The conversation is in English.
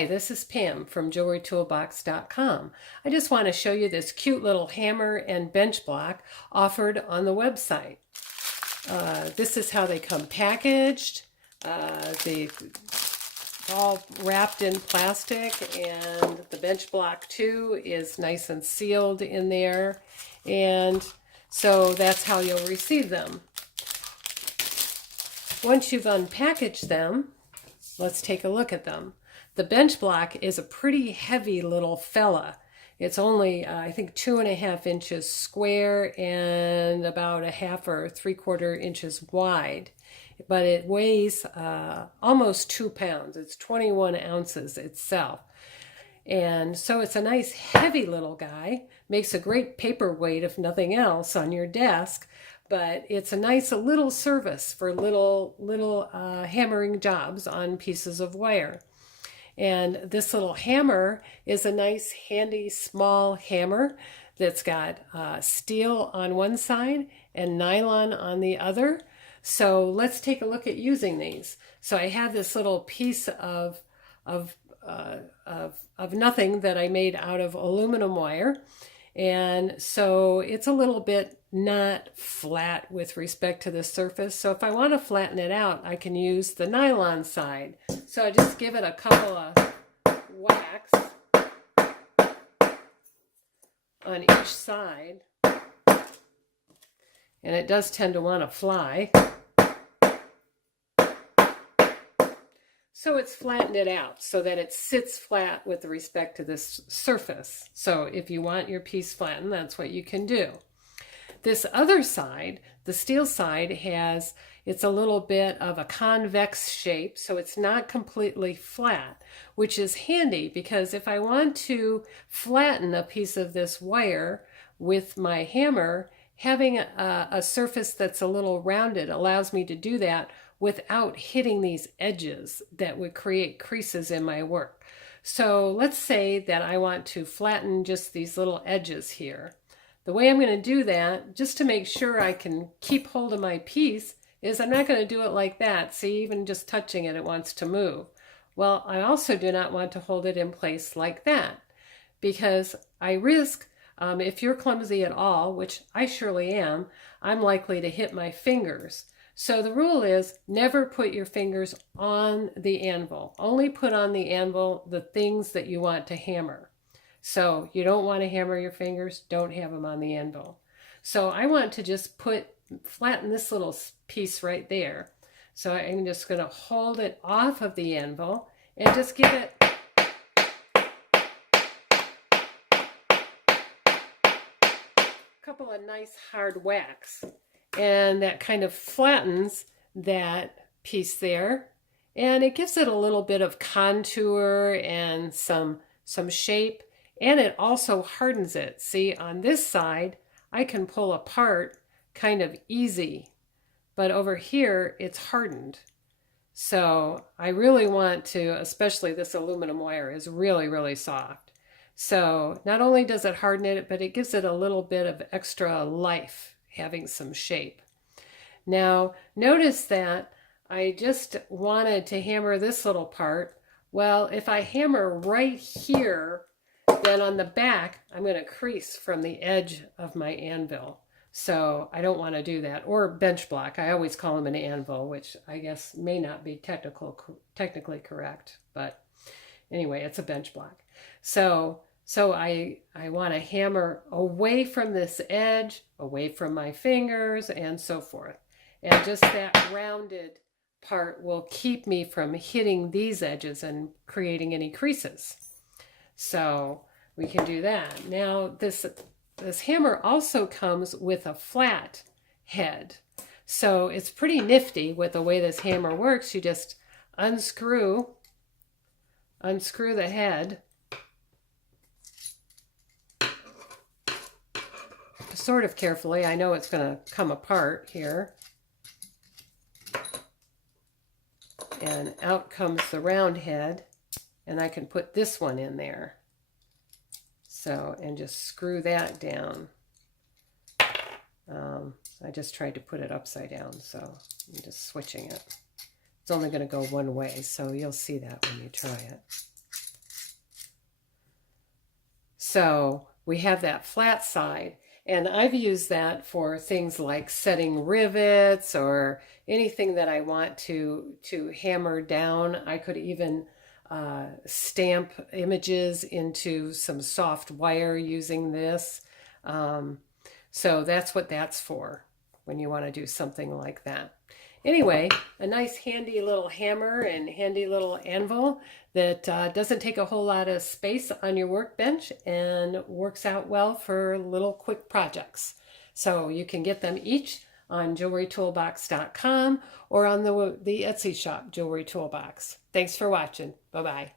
Hi, this is Pam from jewelrytoolbox.com. I just want to show you this cute little hammer and bench block offered on the website. This is how they come packaged. They're all wrapped in plastic, and the bench block too is nice and sealed in there. And so that's how you'll receive them. Once you've unpackaged them, let's take a look at them. The bench block is a pretty heavy little fella. It's only, I think, 2.5 inches square and about 1/2 or 3/4 inches wide. But it weighs almost 2 pounds. It's 21 ounces itself. And so it's a nice heavy little guy. Makes a great paperweight, if nothing else, on your desk. But it's a nice little service for little hammering jobs on pieces of wire. And this little hammer is a nice, handy, small hammer that's got steel on one side and nylon on the other. So let's take a look at using these. So I have this little piece of nothing that I made out of aluminum wire. And so it's a little bit not flat with respect to the surface. So if I want to flatten it out, I can use the nylon side. So I just give it a couple of whacks on each side. And it does tend to want to fly. So it's flattened it out so that it sits flat with respect to this surface. So if you want your piece flattened, that's what you can do. This other side, the steel side, it's a little bit of a convex shape, so it's not completely flat, which is handy because if I want to flatten a piece of this wire with my hammer, having a surface that's a little rounded allows me to do that without hitting these edges that would create creases in my work. So let's say that I want to flatten just these little edges here. The way I'm going to do that, just to make sure I can keep hold of my piece, is I'm not going to do it like that. See, even just touching it, it wants to move. Well, I also do not want to hold it in place like that because I risk, if you're clumsy at all, which I surely am, I'm likely to hit my fingers. So the rule is never put your fingers on the anvil. Only put on the anvil the things that you want to hammer. So you don't want to hammer your fingers, don't have them on the anvil. So I want to just flatten this little piece right there. So I'm just going to hold it off of the anvil and just give it a couple of nice hard whacks. And that kind of flattens that piece there. And it gives it a little bit of contour and some shape. And it also hardens it. See, on this side, I can pull apart kind of easy. But over here, it's hardened. So I really want to, especially this aluminum wire is really, really soft. So not only does it harden it, but it gives it a little bit of extra life, having some shape. Now, notice that I just wanted to hammer this little part. Well, if I hammer right here, then on the back, I'm going to crease from the edge of my anvil. So I don't want to do that. Or bench block. I always call them an anvil, which I guess may not be technically correct. But anyway, it's a bench block. So I want to hammer away from this edge, away from my fingers, and so forth. And just that rounded part will keep me from hitting these edges and creating any creases. So we can do that. Now this hammer also comes with a flat head. So it's pretty nifty with the way this hammer works. You just unscrew the head sort of carefully. I know it's going to come apart here. And out comes the round head, and I can put this one in there. So, and just screw that down. I just tried to put it upside down, so I'm just switching it. It's only going to go one way, so you'll see that when you try it. So we have that flat side. And I've used that for things like setting rivets or anything that I want to hammer down. I could even stamp images into some soft wire using this. So that's what that's for when you want to do something like that. Anyway, a nice handy little hammer and handy little anvil that doesn't take a whole lot of space on your workbench and works out well for little quick projects. So you can get them each on jewelrytoolbox.com or on the Etsy shop, Jewelry Toolbox. Thanks for watching. Bye-bye.